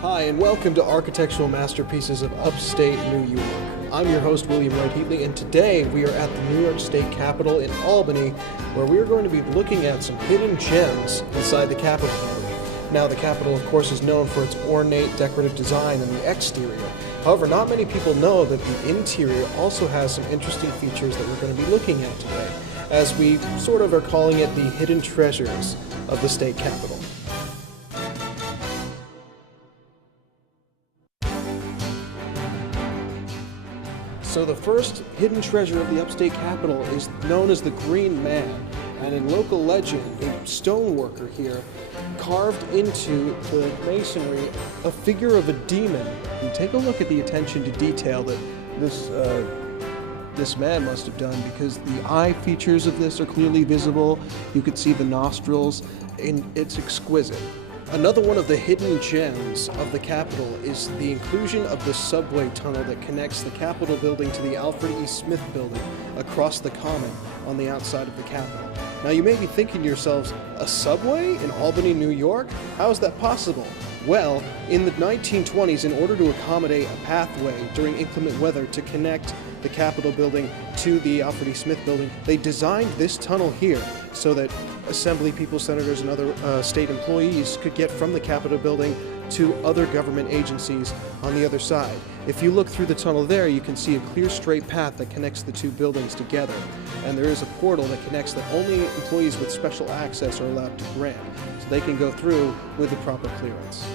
Hi, and welcome to Architectural Masterpieces of Upstate New York. I'm your host, William Wright Heatley, and today we are at the New York State Capitol in Albany, where we are going to be looking at some hidden gems inside the Capitol building. Now, the Capitol, of course, is known for its ornate decorative design in the exterior. However, not many people know that the interior also has some interesting features that we're going to be looking at today, as we sort of are calling it the hidden treasures of the state capitol. So the first hidden treasure of the upstate capitol is known as the Green Man, and in local legend, a stoneworker here carved into the masonry a figure of a demon. And take a look at the attention to detail that this man must have done, because the eye features of this are clearly visible. You could see the nostrils, and it's exquisite. Another one of the hidden gems of the Capitol is the inclusion of the subway tunnel that connects the Capitol building to the Alfred E. Smith building across the Common on the outside of the Capitol. Now you may be thinking to yourselves, a subway in Albany, New York? How is that possible? Well, in the 1920s, in order to accommodate a pathway during inclement weather to connect the Capitol building to the Alfred E. Smith building, they designed this tunnel here so that Assembly people, senators, and other state employees could get from the Capitol building to other government agencies on the other side. If you look through the tunnel there, you can see a clear straight path that connects the two buildings together. And there is a portal that connects that only employees with special access are allowed to grant, so they can go through with the proper clearance.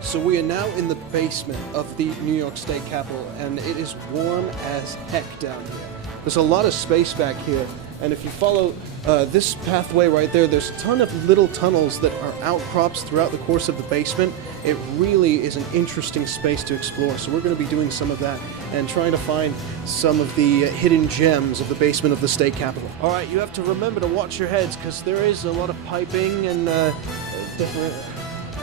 So we are now in the basement of the New York State Capitol, and it is warm as heck down here. There's a lot of space back here, and if you follow this pathway right there, there's a ton of little tunnels that are outcrops throughout the course of the basement. It really is an interesting space to explore, so we're going to be doing some of that and trying to find some of the hidden gems of the basement of the state capitol. All right, you have to remember to watch your heads, because there is a lot of piping and different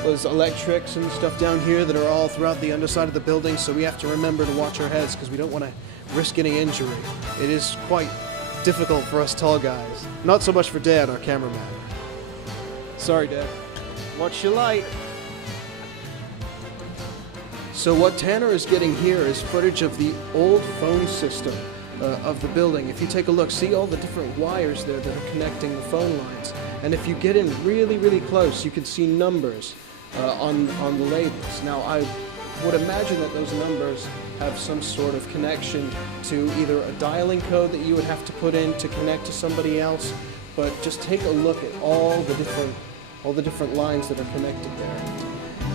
there's electrics and stuff down here that are all throughout the underside of the building, so we have to remember to watch our heads because we don't want to risk any injury. It is quite difficult for us tall guys. Not so much for Dad, our cameraman. Sorry, Dad. Watch your light. So what Tanner is getting here is footage of the old phone system of the building. If you take a look, see all the different wires there that are connecting the phone lines. And if you get in really, really close, you can see numbers on the labels. Now, I would imagine that those numbers have some sort of connection to either a dialing code that you would have to put in to connect to somebody else, but just take a look at all the different lines that are connected there.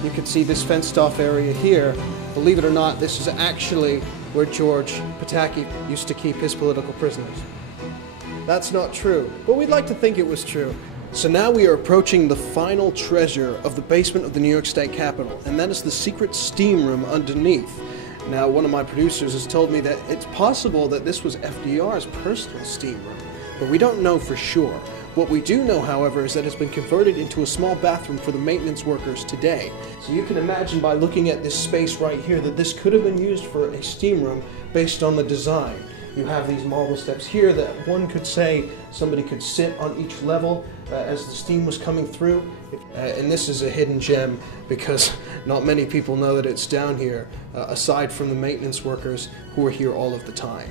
You can see this fenced off area here. Believe it or not, this is actually where George Pataki used to keep his political prisoners. That's not true, but we'd like to think it was true. So now we are approaching the final treasure of the basement of the New York State Capitol, and that is the secret steam room underneath. Now, one of my producers has told me that it's possible that this was FDR's personal steam room, but we don't know for sure. What we do know, however, is that it's been converted into a small bathroom for the maintenance workers today. So you can imagine by looking at this space right here that this could have been used for a steam room based on the design. You have these marble steps here that one could say somebody could sit on each level as the steam was coming through. And this is a hidden gem because not many people know that it's down here, aside from the maintenance workers who are here all of the time.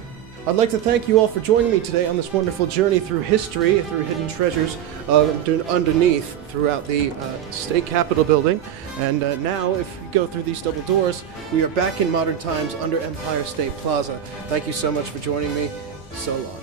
I'd like to thank you all for joining me today on this wonderful journey through history, through hidden treasures underneath throughout the state capitol building. And now, if you go through these double doors, we are back in modern times under Empire State Plaza. Thank you so much for joining me. So long.